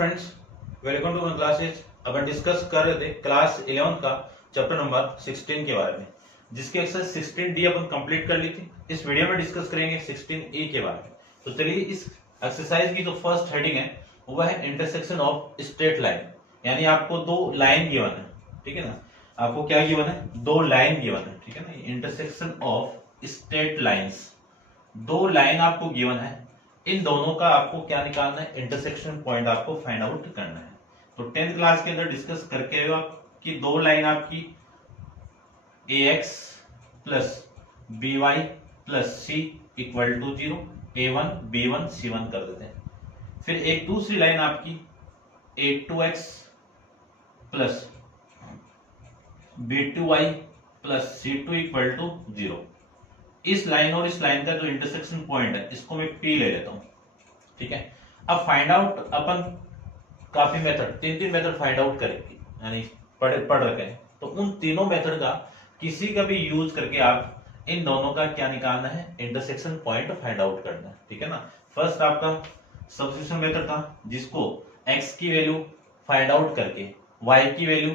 Friends, welcome to my classes. अपन discuss कर रहे थे क्लास 11 का चैप्टर नंबर 16 के बारे में, जिसकी एक्सरसाइज 16D अपन कंप्लीट कर ली थी। इस वीडियो में डिस्कस करेंगे 16E के बारे में। तो चलिए, इस एक्सरसाइज की जो फर्स्ट हेडिंग है वो है इंटरसेक्शन ऑफ स्ट्रेट लाइन। यानी आपको दो लाइन गिवन है, ठीक है ना। आपको क्या गिवन है? दो लाइन गिवन है, ठीक है ना। इंटरसेक्शन ऑफ स्ट्रेट लाइंस, दो लाइन आपको गिवन है, इन दोनों का आपको क्या निकालना है? इंटरसेक्शन पॉइंट आपको फाइंड आउट करना है। तो 10th क्लास के अंदर डिस्कस करके आए आप कि दो लाइन आपकी ax plus by plus c equal to 0, a1 b1 c1 कर देते हैं। फिर एक दूसरी लाइन आपकी a2x plus b2y plus c2 equal to 0। इस लाइन और इस लाइन का जो इंटरसेक्शन पॉइंट है इसको मैं P ले लेता हूं, ठीक है। अब फाइंड आउट अपन काफी मेथड, तीन मेथड फाइंड आउट करेंगे, यानी पढ़ रखे हैं। तो उन तीनों मेथड का किसी का भी यूज करके आप इन दोनों का क्या निकालना है? इंटरसेक्शन पॉइंट फाइंड आउट करना है, ठीक है ना। फर्स्ट आपका सब्स्टिट्यूशन मेथड था, जिसको x की वैल्यू फाइंड आउट करके y की वैल्यू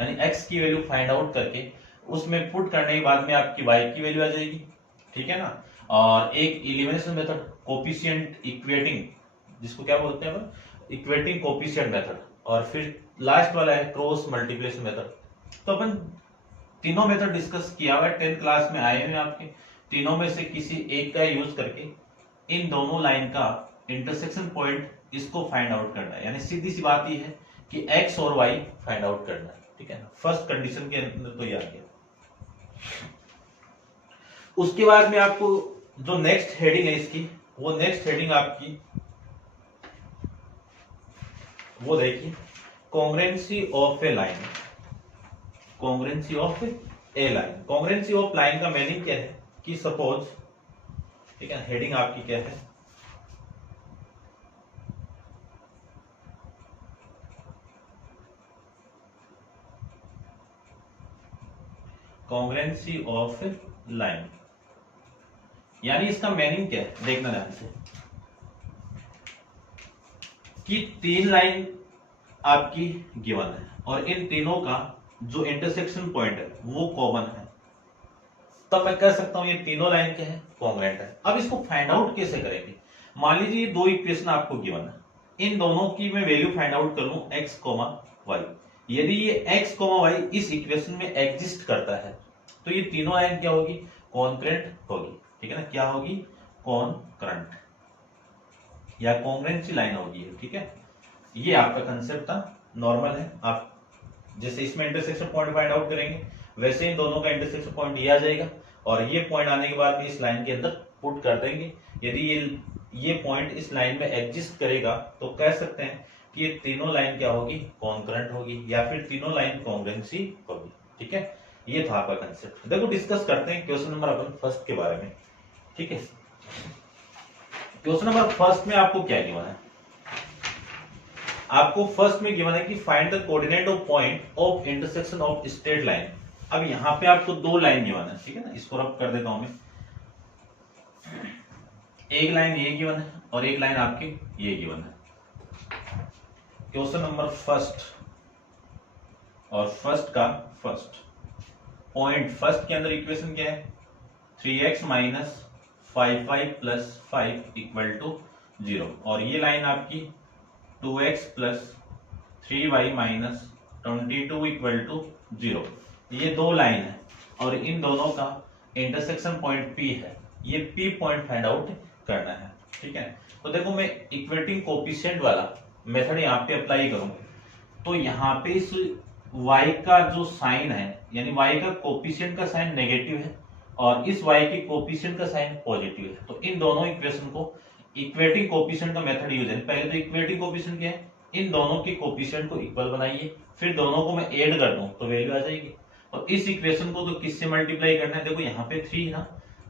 यानी x की वैल्यू फाइंड आउट करके उसमें पुट करने के बाद में आपकी y की वैल्यू आ जाएगी, ठीक है ना। और एक इलिमिनेशन मेथड, कोफिशिएंट इक्वेटिंग, जिसको क्या बोलते हैं अपन? Equating coefficient method. और फिर लास्ट वाला है क्रॉस मल्टीप्लिकेशन मेथड। तो अपन तीनों मेथड डिस्कस किया हुआ है, 10th क्लास में आए हुए आपके। तीनों में से किसी एक का यूज करके इन दोनों लाइन का इंटरसेक्शन पॉइंट इसको फाइंड आउट करना है। यानी सीधी सी बात यह है कि x और y फाइंड आउट करना है, ठीक है ना। फर्स्ट कंडीशन के अंदर तो ये आ गया। उसके बाद में आपको जो नेक्स्ट हेडिंग है इसकी, वो नेक्स्ट हेडिंग आपकी वो देखिए, congruency of A line. Congruency of A line, congruency of line का मीनिंग क्या है कि सपोज, ठीक है, हेडिंग आपकी क्या है? कॉन्ग्रुएंसी ऑफ लाइन, यानी इसका मीनिंग क्या है? देखना ध्यान से कि तीन लाइन आपकी गिवन है और इन तीनों का जो इंटरसेक्शन पॉइंट है वो कॉमन है। तब मैं कह सकता हूं ये तीनों लाइन क्या है? कॉन्ग्रुएंट है। अब इसको फाइंड आउट कैसे करेंगे? मान लीजिए दो इक्वेशन आपको गिवन है, इन दोनों की मैं वैल्यू फाइंड आउट कर लूं x, y। यदि ये x, y इस इक्वेशन में एग्जिस्ट करता है तो ये तीनों लाइन क्या होगी? कॉन्करेंट होगी, ठीक है ना। क्या होगी? कॉन्करेंट या कॉन्ग्रुएंसी लाइन होगी, ठीक है। ये आपका कंसेप्ट था, नॉर्मल है। आप जैसे इसमें इंटरसेक्शन पॉइंट फाइंड आउट करेंगे, वैसे इन दोनों का इंटरसेक्शन पॉइंट ये आ जाएगा और ये पॉइंट आने के बाद में इस लाइन के अंदर पुट कर देंगे। यदि ये पॉइंट इस लाइन में एग्जिस्ट करेगा तो कह सकते हैं कि ये तीनों लाइन क्या होगी? कॉन्करेंट होगी या फिर तीनों लाइन कॉन्ग्रुएंसी होगी, ठीक है। ये था आपका कंसेप्ट। देखो, डिस्कस करते हैं क्वेश्चन नंबर अपन फर्स्ट के बारे में, ठीक है। क्वेश्चन नंबर फर्स्ट में आपको क्या गिवन है? आपको फर्स्ट में गिवन है कि find the coordinate of point of intersection of straight line. अब यहां पे आपको दो लाइन गिवन है, ठीक है ना। इसको रब कर देता हूं मैं। एक लाइन ये गिवन है और एक लाइन आपकी ये गिवन है। क्वेश्चन नंबर फर्स्ट, और फर्स्ट का फर्स्ट पॉइंट, फर्स्ट के अंदर इक्वेशन क्या है? 3x minus 5y plus 5 equal to 0। और ये लाइन आपकी 2x plus 3y minus 22 equal to 0। ये दो लाइन है और इन दोनों का इंटरसेक्शन पॉइंट P है। ये P पॉइंट फाइंड आउट करना है, ठीक है। तो देखो, मैं इक्वेटिंग कोफिशिएंट वाला मेथड यहाँ पे अप्लाई करूं तो यहाँ पे इस y का जो साइन है, यानी y का कोफिशिएंट का साइन नेगेटिव है और इस y के कोफिशिएंट का साइन पॉजिटिव है। तो इन दोनों इक्वेशन को इक्वेटिंग कोफिशिएंट का मेथड यूज है। पहले तो इक्वेटिंग कोफिशिएंट क्या है? इन दोनों के कोफिशिएंट को इक्वल बनाइए, फिर दोनों को मैं ऐड कर दूं तो वैल्यू आ जाएगी। और इस इक्वेशन को तो किससे मल्टीप्लाई करना है? देखो, यहाँ पे 3 है ना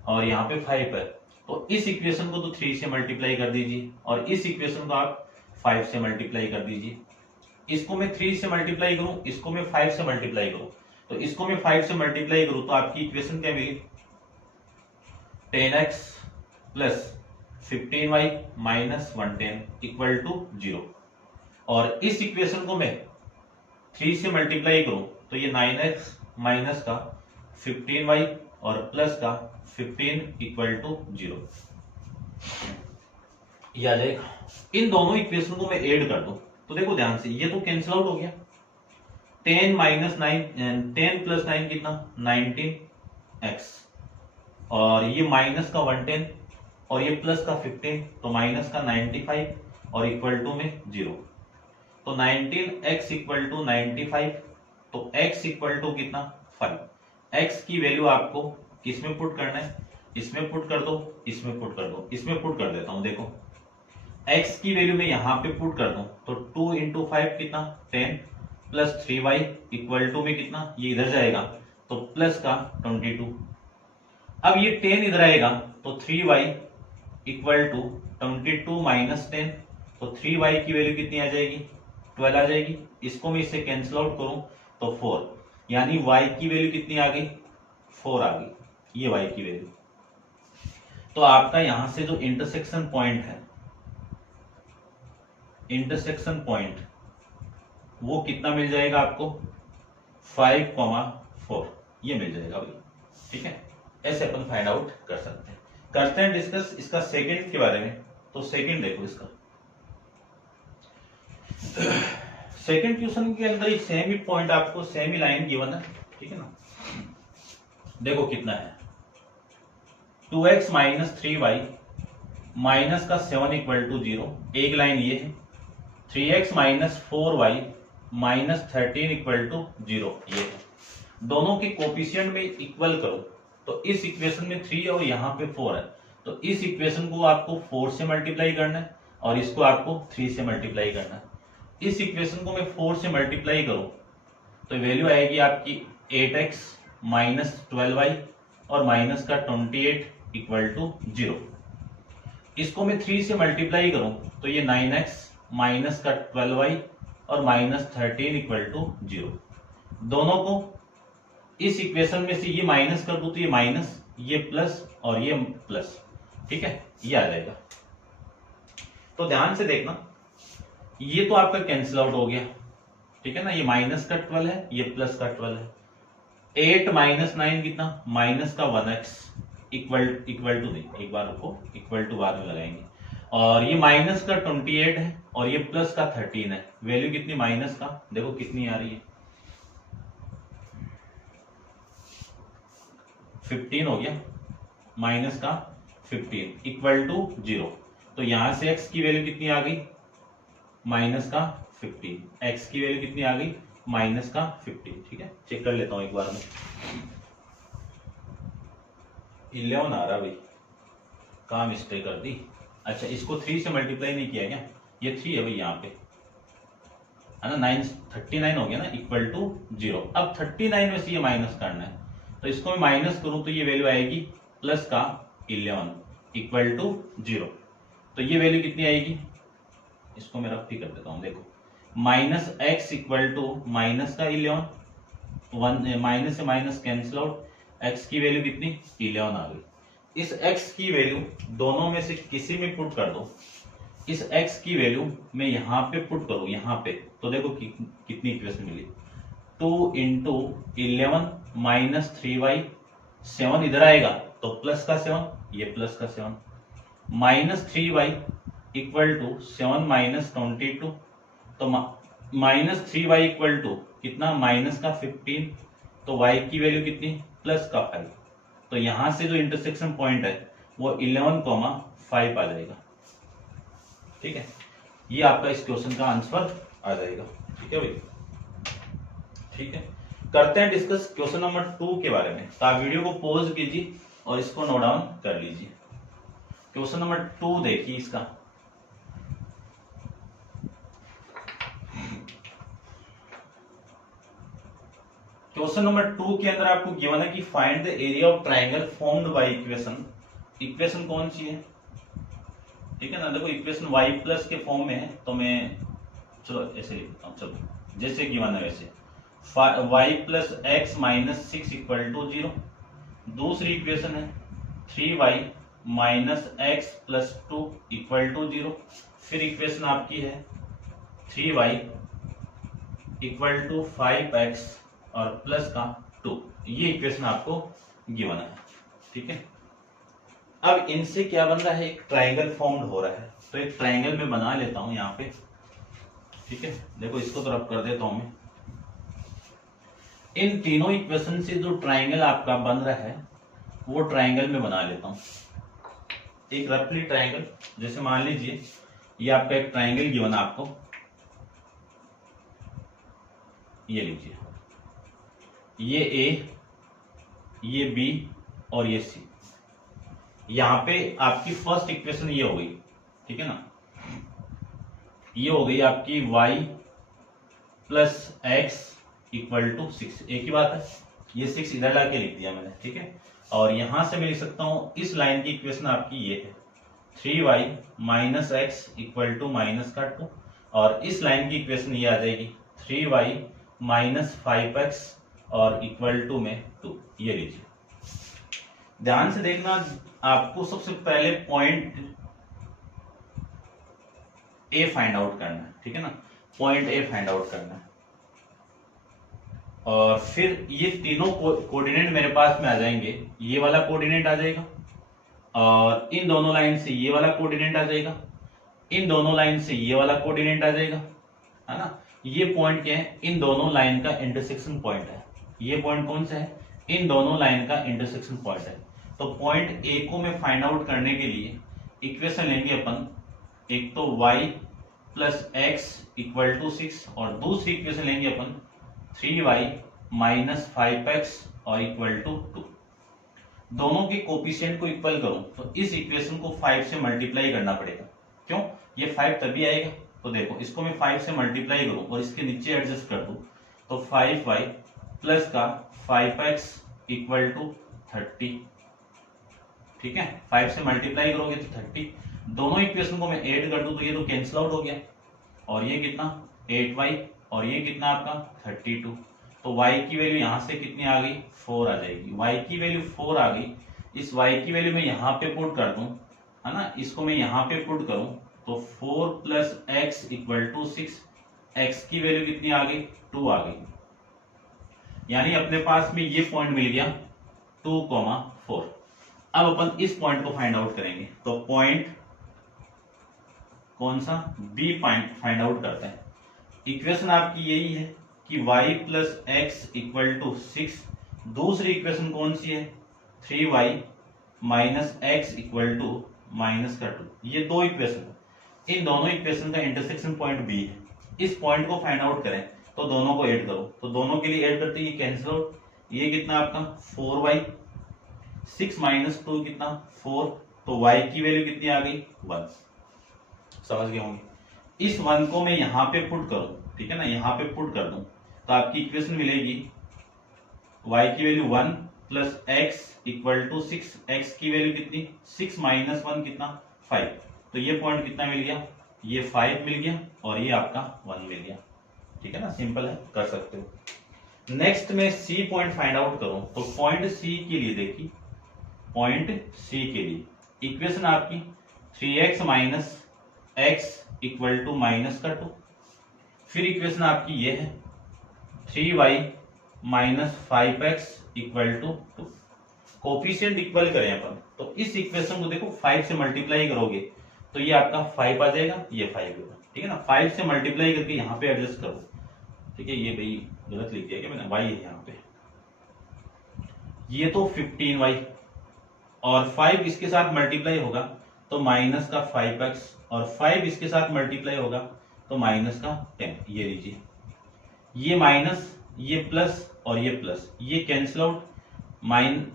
और यहाँ पे 5 है, तो इस इक्वेशन को तो 3 से मल्टीप्लाई कर दीजिए और इस इक्वेशन को आप 5 से मल्टीप्लाई कर दीजिए। इसको मैं 3 से मल्टीप्लाई करूं, इसको मैं 5 से मल्टीप्लाई करूं, तो इसको मैं 5 से मल्टीप्लाई करूं तो आपकी इक्वेशन क्या मिली? 10x plus 15y minus 110 equal to 0। और इस इक्वेशन को मैं 3 से मल्टीप्लाई करूं तो ये 9x माइनस का 15y और प्लस का 15 इक्वल टू 0 ये आ जाएगा। इन दोनों इक्वेशन को मैं ऐड कर दूं तो देखो ध्यान से, ये तो कैंसिल आउट हो गया। 10 माइनस 9 10 प्लस 9 कितना 19x और ये माइनस का 110 और ये प्लस का 15 तो माइनस का 95 और इक्वल टू में 0। तो 19x इक्वल टू 95 तो x इक्वल टू कितना 5। x की वैल्यू आपको किसमें पुट करना है, इसमें पुट कर दो, इसमें पुट कर दो, इसमें पुट कर देता हूं। देखो x की वैल्यू में यहां पे पुट कर दूं तो 2 इंटू 5 कितना 10 प्लस 3y इक्वल टू में कितना, ये इधर जाएगा तो प्लस का 22। अब ये 10 इधर आएगा तो 3y इक्वल टू 22 माइनस 10 तो 3y की वैल्यू कितनी आ जाएगी 12 आ जाएगी। इसको मैं इससे कैंसिल आउट करूं तो 4, यानी y की वैल्यू कितनी आ गई 4 आ गई, ये y की वैल्यू। तो आपका यहां से जो इंटरसेक्शन पॉइंट है, इंटरसेक्शन पॉइंट वो कितना मिल जाएगा आपको 5,4 ये मिल जाएगा भाई। ठीक है, ऐसे अपन फाइंड आउट कर सकते हैं। करते हैं डिस्कस इसका सेकंड के बारे में। तो सेकंड देखो, इसका सेकंड क्वेश्चन के अंदर एक सेम ही पॉइंट आपको सेम ही लाइन गिवन है। ठीक है ना, देखो कितना है 2x माइनस 3y माइनस का 7 इक्वल टू 0। एक लाइन ये है 3x minus 4y minus 13 equal to 0 ये है। दोनों के कोफिशिएंट में इक्वल करो तो इस इक्वेशन में 3 और यहाँ पे 4 है तो इस इक्वेशन को आपको 4 से मल्टीप्लाई करना है और इसको आपको 3 से मल्टीप्लाई करना है। इस इक्वेशन को मैं 4 से मल्टीप्लाई करूं तो वैल्यू आएगी आपकी 8x माइनस 12y और माइनस का 28 इक्वल टू 0। इसको मैं 3 से मल्टीप्लाई करूं तो ये 9x माइनस का 12y और माइनस 13 इक्वल टू 0। दोनों को इस इक्वेशन में से ये माइनस कर दूं तो ये माइनस, ये प्लस और ये प्लस। ठीक है, ये आ जाएगा। तो ध्यान से देखना, ये तो आपका कैंसिल आउट हो गया। ठीक है ना, ये माइनस का 12 है, ये प्लस का 12 है। 8 माइनस 9 कितना माइनस का 1x इक्वल टू नहीं, एक बार रुको, इक्वल टू बाद में लगाएंगे। और ये माइनस का 28 है और ये प्लस का 13 है। वैल्यू कितनी माइनस का, देखो कितनी आ रही है 15 हो गया, माइनस का 15 इक्वल टू 0। तो यहां से x की वैल्यू कितनी आ गई माइनस का 15, x की वैल्यू कितनी आ गई माइनस का 15। ठीक है, चेक कर लेता हूं एक बार में। 11 आ रहा भाई, कहाँ मिस्टेक कर दी। अच्छा, इसको 3 से मल्टीप्लाई नहीं किया क्या, ये 3 है भाई यहाँ पे, है ना। 39 हो गया ना इक्वल टू 0। अब 39 में से ये माइनस करना है तो इसको मैं माइनस करूं तो ये वैल्यू आएगी प्लस का 11 इक्वल टू 0। तो ये वैल्यू कितनी आएगी, इसको मैं रफ ही कर देता हूं। देखो minus x equal to minus का 11, 1 माइनस से माइनस कैंसिल आउट, x की वैल्यू कितनी 11 आ गई। इस x की वैल्यू दोनों में से किसी में पुट कर दो। इस x की वैल्यू मैं यहाँ पे पुट करूं, यहाँ पे, तो देखो कितनी इक्वेशन मिली 2 इंटू 11 माइनस 3y, 7 इधर आएगा तो प्लस का 7, ये प्लस का 7, minus 3y equal to 7 minus 22, तो माइनस 3y इक्वल टू कितना माइनस का 15, तो y की वैल्यू कितनी प्लस का 5। तो यहां से जो इंटरसेक्शन पॉइंट है वो 11,5 आ जाएगा। ठीक है, ये आपका इस क्वेश्चन का आंसर आ जाएगा। ठीक है भाई, ठीक है। करते हैं डिस्कस क्वेश्चन नंबर 2 के बारे में। तो आप वीडियो को पॉज कीजिए और इसको नोट डाउन कर लीजिए। क्वेश्चन नंबर 2 देखिए इसका। क्वेश्चन नंबर 2 के अंदर आपको गिवन है कि find the area of triangle formed by equation. Equation कौन सी है, ठीक है ना। देखो इक्वेशन y प्लस के फॉर्म में है तो मैं चलो ऐसे लिखता हूं। चलो जैसे गिवन है वैसे y plus x minus 6 equal to 0। दूसरी इक्वेशन है 3y minus x plus 2 equal to 0। फिर इक्वेशन आपकी है 3y इक्वल टू 5x और प्लस का 2, ये इक्वेशन आपको गिवन है। ठीक है, अब इनसे क्या बन रहा है, एक ट्राइंगल फॉर्म्ड हो रहा है। तो एक ट्राइंगल में बना लेता हूं यहाँ पे। ठीक है, देखो इसको तरफ कर देता हूं मैं। इन तीनों इक्वेशन से जो ट्राइंगल आपका बन रहा है वो ट्राइंगल में बना लेता हूं, एक रफली ट्राइंगल। जैसे मान लीजिए ये आपका एक ट्राइंगल गिवन है आपको, ये लीजिए, ये ए, ये बी और ये सी। यहां पे आपकी फर्स्ट इक्वेशन ये हो गई। ठीक है ना, ये हो गई आपकी y plus x equal to 6। एक ही बात है, ये 6 इधर लाके लिख दिया मैंने। ठीक है, और यहां से मैं लिख सकता हूं इस लाइन की इक्वेशन आपकी ये है 3y minus x equal to minus का 2, और इस लाइन की इक्वेशन ये आ जाएगी 3y माइनस 5x और इक्वल टू में 2। ये लीजिए, ध्यान से देखना, आपको सबसे पहले पॉइंट ए फाइंड आउट करना है। ठीक है ना, पॉइंट ए फाइंड आउट करना है, और फिर ये तीनों कोऑर्डिनेट मेरे पास में आ जाएंगे। ये वाला कोऑर्डिनेट आ जाएगा, और इन दोनों लाइन से ये वाला कोऑर्डिनेट आ जाएगा, इन दोनों लाइन से ये वाला कोऑर्डिनेट आ जाएगा, है ना। ये पॉइंट क्या है, इन दोनों लाइन का इंटरसेक्शन पॉइंट है। ये पॉइंट कौन सा है, इन दोनों लाइन का इंटरसेक्शन पॉइंट है। तो पॉइंट ए को मैं फाइंड आउट करने के लिए इक्वेशन लेंगे अपन, एक तो y plus x equal to 6, और दूसरी इक्वेशन लेंगे अपन 3y माइनस 5x और इक्वल टू 2। दोनों के कोफिशिएंट को इक्वल करूं तो इस इक्वेशन को 5 से मल्टीप्लाई करना पड़ेगा। क्यों, ये 5 तभी आएगा। तो देखो, इसको मैं 5 से मल्टीप्लाई करूं और इसके नीचे एडजस्ट कर दूं तो 5y प्लस का 5x इक्वल टू 30। ठीक है, 5 से मल्टीप्लाई करोगे तो 30। दोनों इक्वेशन को मैं ऐड कर दूं तो ये तो कैंसिल आउट हो गया, और ये कितना 8y और ये कितना आपका 32। तो y की वैल्यू यहां से कितनी आ गई, 4 आ जाएगी। y की वैल्यू 4 आ गई, इस y की वैल्यू मैं यहाँ पे पुट कर दूं, है ना, इसको मैं यहाँ पे पुट करूं तो 4 plus x equal to 6, x की वैल्यू कितनी आ गई, 2 आ गई। यानी अपने पास में ये पॉइंट मिल गया 2,4। अब अपन इस पॉइंट को फाइंड आउट करेंगे, तो पॉइंट कौन सा, बी पॉइंट फाइंड आउट करते हैं। इक्वेशन आपकी यही है कि y plus x equal to 6, दूसरी इक्वेशन कौन सी है 3y minus x equal to minus का 2। ये दो इक्वेशन है, इन दोनों इक्वेशन का इंटरसेक्शन पॉइंट बी है। इस पॉइंट को फाइंड आउट करें तो दोनों को ऐड करो, तो दोनों के लिए ऐड करते ये कैंसिल आउट। ये कितना आपका 4y, 6 माइनस 2 कितना 4, तो y की वैल्यू कितनी आ गई 1। समझ गए होंगे। इस 1 को मैं यहाँ पे पुट करूं, ठीक है ना, यहाँ पे पुट कर दूं तो आपकी इक्वेशन मिलेगी y की value 1 plus x equal to 6, x की वैल्यू कितनी 6 माइनस 1 कितना 5। तो ये पॉइंट कितना मिल गया, ये 5 मिल गया और ये आपका 1 मिल गया। ठीक है ना, सिंपल है, कर सकते हो। नेक्स्ट में सी पॉइंट फाइंड आउट करूं तो पॉइंट सी के लिए देखिए, पॉइंट सी के लिए इक्वेशन आपकी 3x minus x equal to minus का 2। फिर इक्वेशन आपकी ये है 3y minus 5x equal to 2। Coefficient equal करें अपन तो इस इक्वेशन को देखो 5 से मल्टीप्लाई करोगे तो ये आपका 5 आ जाएगा, ये 5 होगा। ठीक है ना, 5 से मल्टीप्लाई करके यहाँ पे एडजस्ट करो। ठीक है, ये भाई गलत लिख दिया क्या मैंने, y है यहाँ पे, ये तो 15y और 5 इसके साथ मल्टीप्लाई होगा तो माइनस का 5x, और 5 इसके साथ मल्टीप्लाई होगा तो माइनस का 10। ये लीजिए, ये माइनस, ये प्लस और ये प्लस, ये कैंसिल आउट।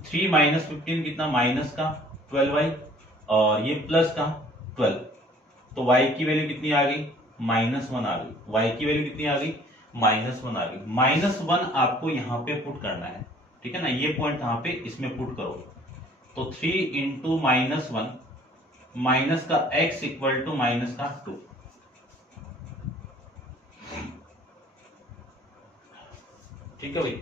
3 माइनस 15 कितना माइनस का 12y और ये प्लस का 12, तो y की वैल्यू कितनी आ गई -1 आ गई। y की वैल्यू कितनी आ गई -1 आ गई। -1 आपको यहाँ पे पुट करना है। ठीक है ना, ये पॉइंट यहाँ पे इसमें पुट करो तो 3 इंटू -1 माइनस का x इक्वल टू माइनस का 2। ठीक है भाई,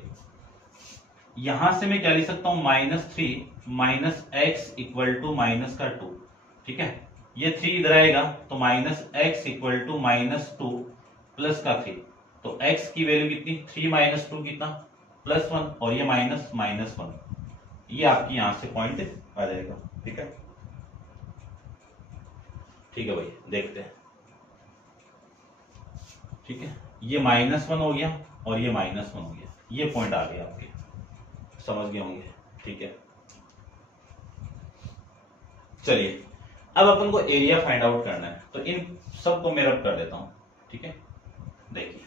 यहां से मैं क्या लिख सकता हूं -3 minus x equal to minus का 2। ठीक है, ये 3 इधर आएगा तो minus x equal to -2 plus का 3, तो x की वैल्यू कितनी 3 माइनस 2 कितना +1 और ये माइनस -1, ये आपकी यहां से पॉइंट आ जाएगा। ठीक है, ठीक है भाई, देखते हैं। ठीक है, ये -1 हो गया और ये -1 हो गया, ये पॉइंट आ गया आपके, समझ गए होंगे। ठीक है, चलिए अब अपन को एरिया फाइंड आउट करना है, तो इन सबको मैं रब कर देता हूं। ठीक है, देखिए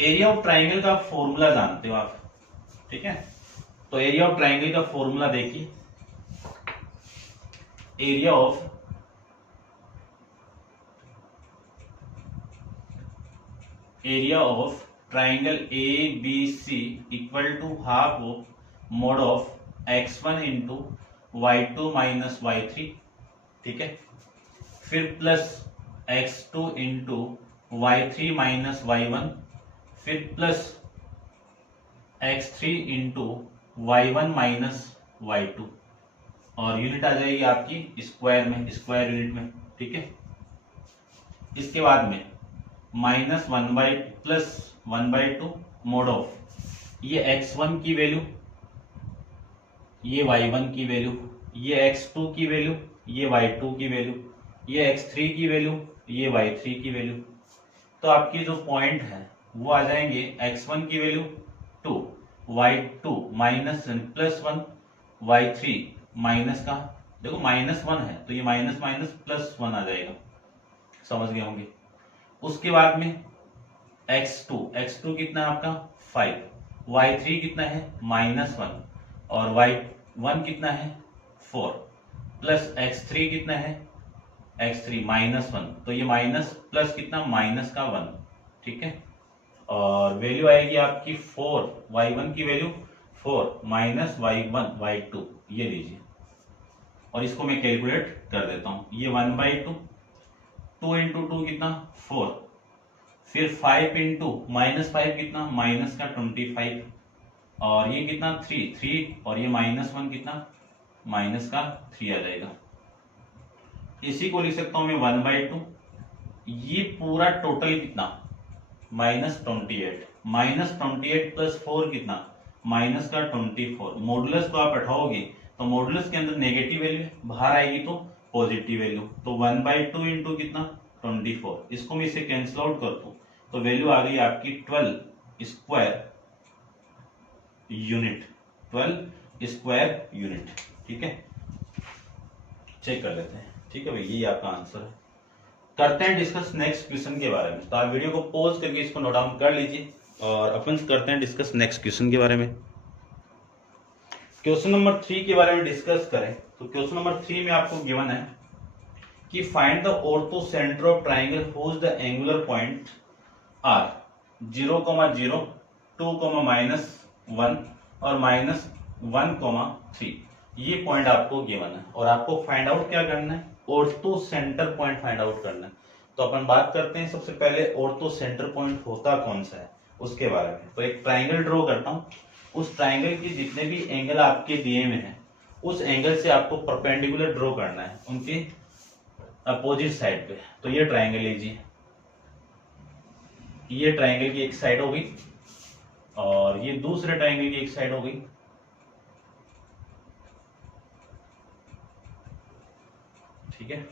एरिया ऑफ ट्राइंगल का फॉर्मूला जानते हो आप। ठीक है, तो एरिया ऑफ ट्राइंगल का फॉर्मूला देखिए, area of triangle ABC equal to half of mod of x1 into y2 minus y3। ठीक है, फिर plus x2 into y3 minus y1, फिर plus x3 into y1 minus y2, और unit आ जाएगी आपकी square में, स्क्वायर यूनिट में। ठीक है, इसके बाद में -1 प्लस 1/2 मोड ऑफ ये x1 की वैल्यू, ये y1 की वैल्यू, ये x2 की वैल्यू, ये y2 की वैल्यू, ये x3 की वैल्यू, ये y3 की वैल्यू। तो आपकी जो पॉइंट है वो आ जाएंगे x1 की value 2, y2 minus +1, y3 minus का, देखो -1 है तो ये माइनस माइनस +1 आ जाएगा, समझ गए होंगे। उसके बाद में x2 कितना है आपका 5, y3 कितना है -1 और y1 कितना है 4, प्लस x3 कितना है x3 -1, तो ये माइनस प्लस कितना माइनस का 1। ठीक है, और वैल्यू आएगी आपकी 4, y1 की वैल्यू 4 माइनस y1 y2, ये लीजिए, और इसको मैं कैलकुलेट कर देता हूं। ये 1/2, 2 इंटू 2 कितना 4, फिर 5 इंटू -5 कितना माइनस का 25, और ये कितना 3 और ये -1 कितना माइनस का 3 आ जाएगा। इसी को लिख सकता हूं मैं 1/2, ये पूरा टोटल कितना -28, -28 प्लस 4 कितना माइनस का 24। मॉडुलस को आप हटाओगे तो मॉडुलस के अंदर नेगेटिव वैल्यू बाहर आएगी तो पॉजिटिव वैल्यू, तो 1/2 इंटू कितना 24, इसको मैं इसे कैंसिल आउट कर दूं तो वैल्यू आ गई आपकी 12 स्क्वायर यूनिट, 12 स्क्वायर यूनिट। ठीक है, चेक कर लेते हैं। ठीक है भाई, यही आपका आंसर है। करते हैं डिस्कस नेक्स्ट क्वेश्चन के बारे में, तो आप वीडियो को पॉज करके इसको नोट डाउन कर लीजिए और अपन करते हैं डिस्कस नेक्स्ट क्वेश्चन के बारे में। क्वेश्चन नंबर 3 के बारे में डिस्कस करें तो क्वेश्चन नंबर 3 में आपको गिवन है कि find the orthocentre of triangle whose the angular point are 0,0, 2, -1 और -1,3। ये पॉइंट आपको गिवन है और आपको फाइंड आउट क्या करना है, ortho centre point find out करना है। तो अपन बात करते हैं सबसे पहले ऑर्थो सेंटर पॉइंट होता कौन सा है उसके बारे में। तो एक ट्राइंगल ड्रॉ करता हूं, उस ट्राइंगल के जितने भी एंगल आपके दिए में हैं उस एंगल से आपको परपेंडिकुलर ड्रॉ करना है उनके अपोजिट साइड पे। तो ये ट्राइंगल लीजिए, ये ट्राइंगल की एक साइड हो गई और ये दूसरे ट्राइंगल की एक साइड हो गई। ठीक है,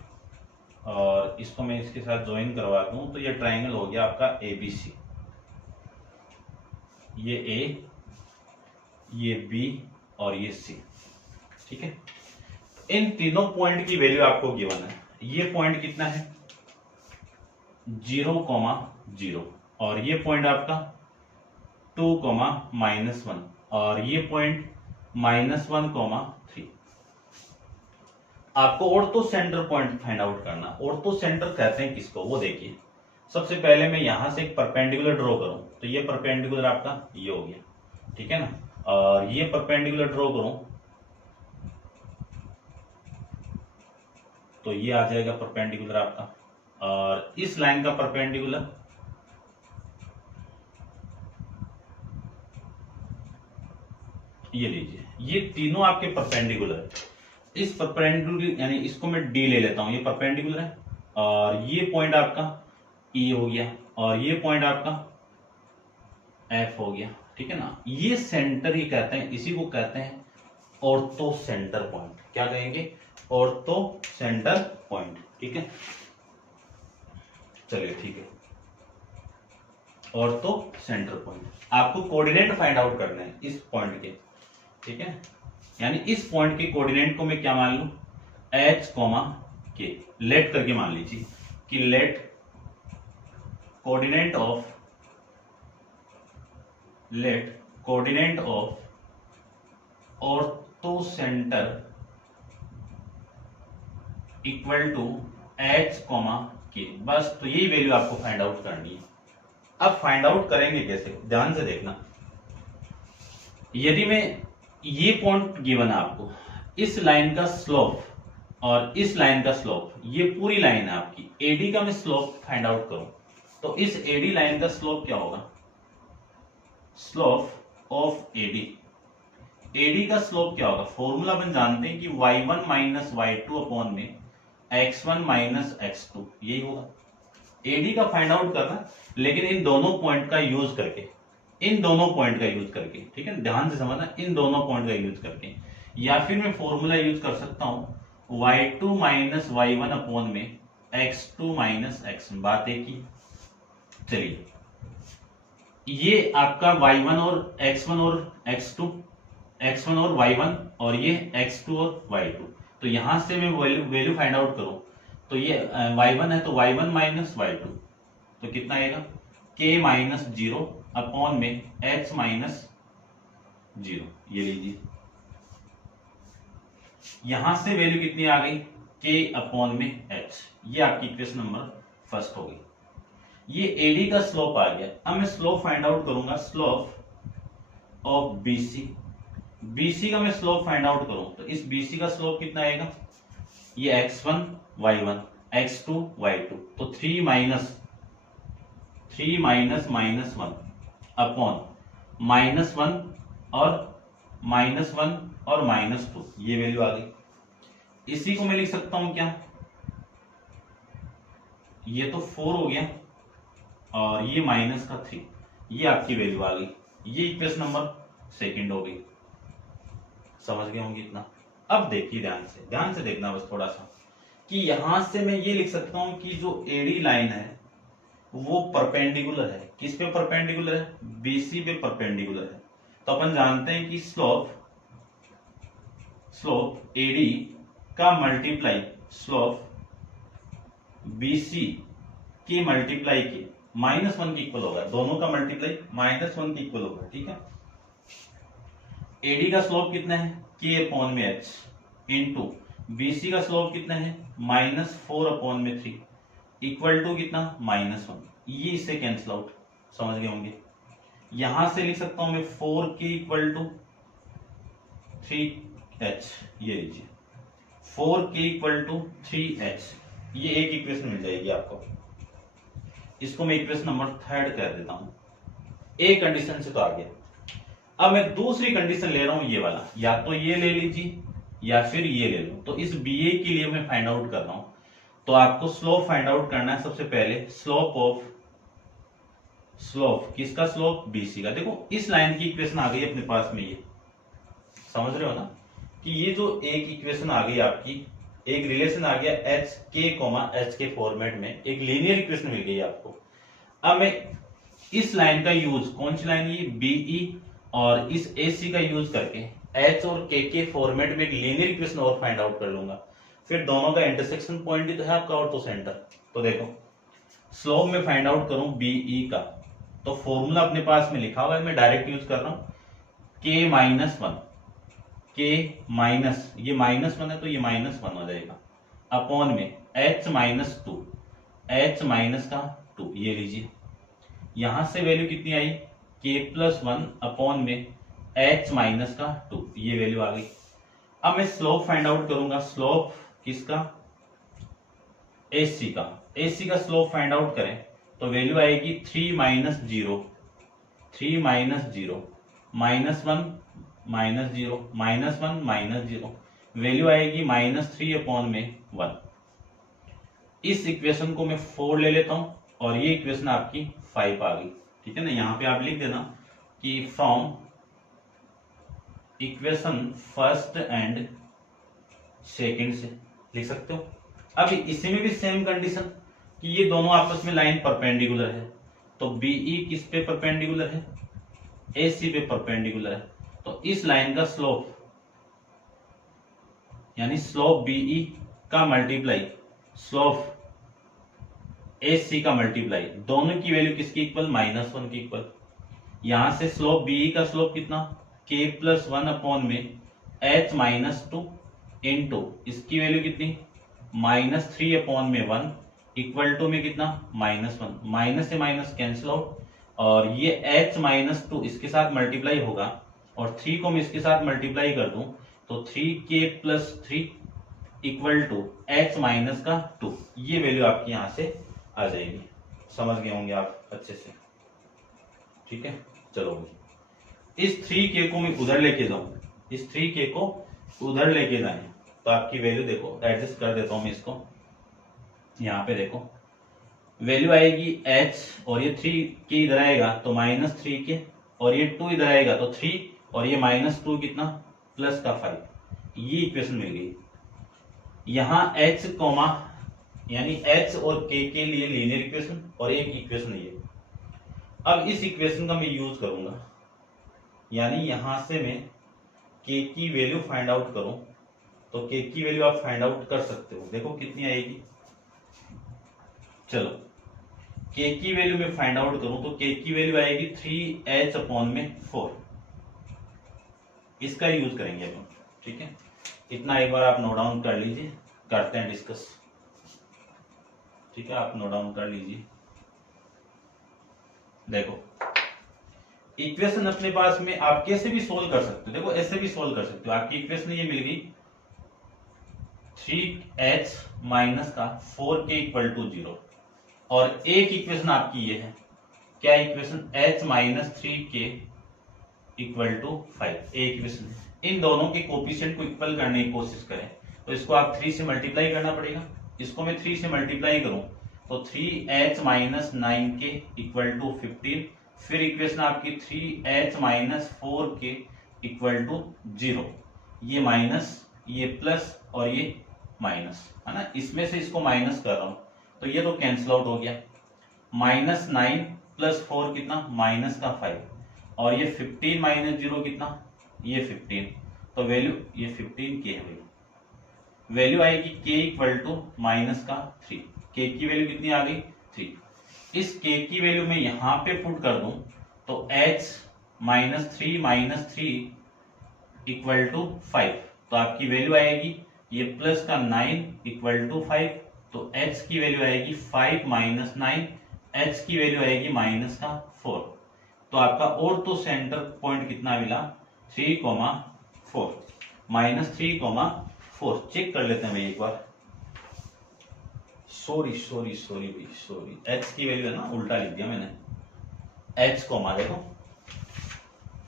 और इसको मैं इसके साथ ज्वाइन करवा दूं तो ये ट्राइंगल हो गया आपका ABC, ये A, ये B और ये C। ठीक है, इन तीनों पॉइंट की वैल्यू आपको गिवन है। ये पॉइंट कितना है 0,0 और ये पॉइंट आपका 2, -1 और ये पॉइंट -1,3। आपको ortho centre point find out करना। ऑर्थो सेंटर कहते हैं किसको वो देखिए। सबसे पहले मैं यहां से एक परपेंडिकुलर ड्रॉ करूं तो ये परपेंडिकुलर आपका ये हो गया, ठीक है ना, और ये परपेंडिकुलर ड्रॉ करूं तो ये आ जाएगा परपेंडिकुलर आपका, और इस लाइन का परपेंडिकुलर ये लीजिए, ये तीनों आपके परपेंडिकुलर। इस परपेंडिकुलर यानी इसको मैं डी ले लेता हूं, ये परपेंडिकुलर है और ये पॉइंट आपका ई हो गया और ये पॉइंट आपका एफ हो गया, ठीक है ना। ये सेंटर ही कहते हैं, इसी को कहते हैं ऑर्थो सेंटर पॉइंट। क्या कहेंगे? ऑर्थो सेंटर पॉइंट, ठीक है। चलिए ठीक है, ऑर्थो सेंटर पॉइंट। आपको कोऑर्डिनेट फाइंड आउट करने हैं इस पॉइंट के, ठीक है। यानी इस पॉइंट के कोऑर्डिनेट को मैं क्या मान लूं? एच कॉमा के। लेट करके मान लीजिए कि let coordinate of orthocentre equal to h comma k. बस तो यही वैल्यू आपको फाइंड आउट करनी है। अब फाइंड आउट करेंगे कैसे? ध्यान से देखना। यदि मैं ये पॉइंट गिवन है आपको, इस लाइन का स्लोप और इस लाइन का स्लोप, ये पूरी लाइन है आपकी, एडी का मैं स्लोप फाइंड आउट करूं तो इस एडी लाइन का स्लोप क्या होगा? Slope of AD. एडी का स्लोप क्या होगा? फॉर्मूला अपन जानते हैं कि y1 माइनस y2 अपॉन में x1 माइनस x2, यही होगा। एडी का फाइंड आउट करना, लेकिन इन दोनों पॉइंट का यूज करके, ठीक है, ध्यान से समझना, इन दोनों पॉइंट का यूज करके। या फिर मैं फॉर्मूला यूज कर सकता हूं y2 माइनस y1 अपॉन में x2 माइनस x1, बात एक ही। चलिए, ये आपका y1 और x1 और x1 और y1 और ये x2 और y2, तो यहां से मैं वैल्यू फाइंड आउट करूं तो ये y1 है तो y1 माइनस y2, तो कितना आएगा? k माइनस 0 अपॉन में h माइनस 0, ये लीजिए। यहां से वैल्यू कितनी आ गई? k अपॉन में h। ये आपकी इक्वेशन नंबर फर्स्ट हो गई। ये एडी का स्लोप आ गया। अब मैं स्लोप फाइंड आउट करूंगा, स्लोप ऑफ बीसी। बीसी का मैं स्लोप फाइंड आउट करूं तो इस बीसी का स्लोप कितना आएगा? ये x1 y1 x2 y2, तो 3 माइनस माइनस 1 अपॉन -1 और -2, ये वैल्यू आ गई। इसी को मैं लिख सकता हूं क्या? ये तो 4 हो गया और ये माइनस का 3, ये आपकी वैल्यू आ गई। ये इक्वेशन नंबर सेकंड हो गई। समझ गए होंगे इतना? अब देखिए, ध्यान से देखना बस थोड़ा सा, कि यहां से मैं ये लिख सकता हूं कि जो एडी लाइन है वो परपेंडिकुलर है। किस पे परपेंडिकुलर है? बीसी पे परपेंडिकुलर है। तो अपन जानते हैं कि स्लोप एडी का मल्टीप्लाई स्लोप बीसी के मल्टीप्लाई के -1 के इक्वल होगा। दोनों का मल्टीप्लाई -1 के इक्वल होगा, ठीक है। एडी का स्लोप कितना है? k अपॉन में h इंटू बीसी का स्लोप कितना है? -4 अपॉन में 3 इक्वल टू कितना? -1। ये इससे कैंसिल आउट, समझ गए होंगे। यहां से लिख सकता हूं मैं 4k इक्वल टू 3h, ये लीजिए 4k इक्वल टू 3h। ये एक इक्वेशन मिल जाएगी आपको। इसको मैं इक्वेशन नंबर थर्ड कर देता हूं। एक कंडीशन से तो आ गया। अब मैं दूसरी कंडीशन ले रहा हूं, ये वाला, या तो ये ले लीजिए या फिर ये ले लो। तो इस बीए के लिए मैं फाइंड आउट कर रहा हूं, तो आपको स्लोप फाइंड आउट करना है। सबसे पहले स्लोप किसका? स्लोप बीसी का। देखो, इस लाइन की इक्वेशन आ गई अपने पास में, ये समझ रहे हो ना, कि ये जो एक इक्वेशन आ गई आपकी, एक रिलेशन आ गया एच के फॉर्मेट में, एक लीनियर इक्वेशन मिल गई आपको। अब मैं इस लाइन का यूज, कौन सी लाइन? ये बीई, और इस AC का यूज करके H और K के फॉर्मेट में एक लीनियर इक्वेशन और फाइंड आउट कर लूंगा। फिर दोनों का इंटरसेक्शन पॉइंट ही तो है आपका ऑर्थो सेंटर। तो देखो, स्लोप में फाइंड आउट करूं BE का, तो फॉर्मूला अपने पास में लिखा हुआ है, मैं डायरेक्ट यूज कर रहा हूं। K -1, ये -1 है तो ये -1 हो जाएगा, अपॉन में H -2, ये लीजिए। यहां से वैल्यू कितनी आई? k+1 अपॉन में H-2, ये वैल्यू आ गई। अब मैं स्लोप फाइंड आउट करूंगा। स्लोप किसका? AC का स्लोप फाइंड आउट करें तो वैल्यू आएगी 3 - 0, -1 वैल्यू आएगी -3 अपॉन में 1। इस इक्वेशन को मैं 4 ले लेता हूं और ये इक्वेशन आपकी 5 आ गई। ठीक है ना, यहां पे आप लिख देना कि from equation first and second से लिख सकते हो। अब इसी में भी सेम कंडीशन कि ये दोनों आपस में लाइन परपेंडिकुलर है, तो बीई किस पे परपेंडिकुलर है, एसी पे परपेंडिकुलर है, तो इस लाइन का स्लोप यानी स्लोप बीई का मल्टीप्लाई स्लोप एसी का मल्टीप्लाई, दोनों की वैल्यू किसकी इक्वल, -1 की इक्वल। यहां से स्लोप बीई का स्लोप कितना, k प्लस 1 अपॉन में h माइनस 2 इंटू इसकी वैल्यू कितनी, -3 अपॉन में 1 इक्वल टू में कितना, -1, माइनस से माइनस कैंसिल आउट, और ये h माइनस 2 इसके साथ मल्टीप्लाई होगा और 3 को मैं इसके साथ मल्टीप्लाई कर दूं तो 3k plus 3 equal to h minus का 2, ये वैल्यू आपकी यहां से आ जाएगी। समझ गए होंगे आप अच्छे से। ठीक है, चलो इस 3k को मैं उधर लेके जाऊं, इस 3k को उधर लेके जाए तो आपकी वैल्यू देखो, एडजस्ट कर देता हूं मैं इसको, यहां पे देखो वैल्यू आएगी h और ये 3k इधर आएगा तो -3k, और ये 2 इधर आएगा तो 3, और ये -2 कितना, प्लस का 5, ये इक्वेशन मिल गई। यहां h कोमा यानी h और k के लिए लीनियर इक्वेशन और एक इक्वेशन ये। अब इस इक्वेशन का मैं यूज करूंगा, यानी यहां से मैं k की वैल्यू फाइंड आउट करूं तो k की वैल्यू आप फाइंड आउट कर सकते हो। देखो कितनी आएगी, चलो k की वैल्यू में फाइंड आउट करूं तो k की वैल्यू आएगी 3h अपॉन में 4, इसका यूज करेंगे अपन। ठीक है, इतना एक बार आप नोट डाउन कर लीजिए, करते हैं डिस्कस। ठीक है, आप नोट डाउन कर लीजिए। देखो इक्वेशन अपने पास में आप कैसे भी सोल्व कर सकते हो, देखो ऐसे भी सोल्व कर सकते हो। आपकी इक्वेशन ये मिल गई 3h माइनस का 4k इक्वल टू 0, और एक इक्वेशन आपकी ये है, क्या equation, h minus 3k equal to 5, एक इक्वेशन है। इन दोनों के कोफिशिएंट को इक्वल करने की कोशिश करें तो इसको आप 3 से मल्टीप्लाई करना पड़ेगा। इसको मैं 3 से मल्टीप्लाई करूं तो 3h minus 9k equal to 15, फिर इक्वेशन आपकी 3h minus 4k equal to 0, ये माइनस, ये प्लस और ये माइनस है ना, इसमें से इसको माइनस कर रहा हूं तो ये तो कैंसिल आउट हो गया। -9 प्लस 4 कितना, -5, और ये 15 माइनस 0 कितना, ये 15, तो वैल्यू ये 15k है भैया। वैल्यू आएगी k इक्वल टू -3, k की वैल्यू कितनी आ गई, 3। इस k की वैल्यू में यहां पे पुट कर दूं तो h -3 इक्वल टू 5, तो आपकी वैल्यू आएगी ये प्लस का 9 इक्वल टू 5, तो h की वैल्यू आएगी 5 माइनस 9, h की वैल्यू आएगी -4, तो आपका और तो सेंटर पॉइंट कितना मिला, 3,4, -3,4। चेक कर लेते हैं भाई एक बार, सॉरी भाई सॉरी, h की वैल्यू है ना, उल्टा लिख दिया मैंने, h कोमा देखो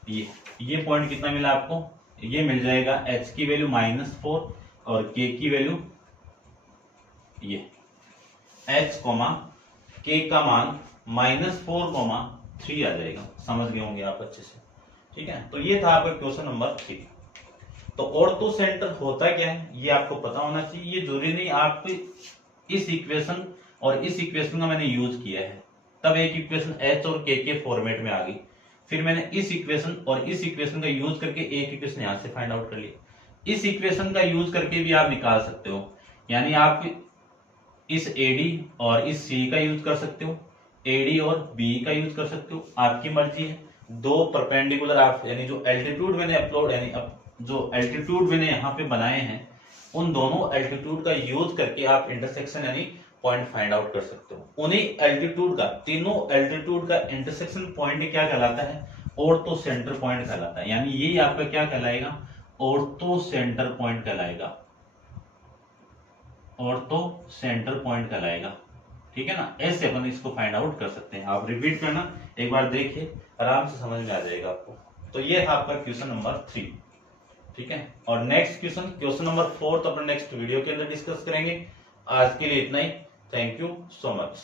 ये पॉइंट कितना मिला आपको, ये मिल जाएगा h की वैल्यू -4 और k की वैल्यू ये h कोमा k का मान -4,3 आ जाएगा। समझ गए होंगे आप अच्छे से। ठीक है, तो ये था आपका क्वेश्चन नंबर 3। तो ऑर्थो सेंटर होता क्या है ये आपको पता होना चाहिए। ये जरूरी नहीं आप इस इक्वेशन और इस इक्वेशन का मैंने यूज किया है तब एक इक्वेशन h और k के फॉर्मेट में आ गई, फिर मैंने इस इक्वेशन और इस इक्वेशन का यूज करके एक इक्वेशन यहां से फाइंड आउट कर लिया। इस इक्वेशन का यूज करके भी आप निकाल सकते हो, यानी आप इस AD और इस C का यूज कर सकते हो, AD और BE का यूज कर सकते हो, आपकी मर्जी है। दो परपेंडिकुलर आप यानी जो एल्टीट्यूड मैंने जो एल्टीट्यूड मैंने यहाँ पे बनाए हैं उन दोनों एल्टीट्यूड का यूज करके आप इंटरसेक्शन यानी पॉइंट फाइंड आउट कर सकते हो। उन्हीं एल्टीट्यूड का, तीनों एल्टीट्यूड का इंटरसेक्शन पॉइंट क्या कहलाता है, ऑर्थो सेंटर पॉइंट कहलाता है। यानी ये आपका क्या कहलाएगा, ऑर्थो सेंटर पॉइंट कहलाएगा, ऑर्थो सेंटर पॉइंट कहलाएगा। ठीक है ना, ऐसे अपन इसको फाइंड आउट कर सकते हैं। आप रिपीट करना, एक बार देखिए, आराम से समझ में आ जाएगा आपको। तो ये था आपका क्वेश्चन नंबर 3। ठीक है, और नेक्स्ट क्वेश्चन नंबर 4 तो अपन नेक्स्ट वीडियो के अंदर डिस्कस करेंगे। आज के लिए इतना ही। Thank you so much.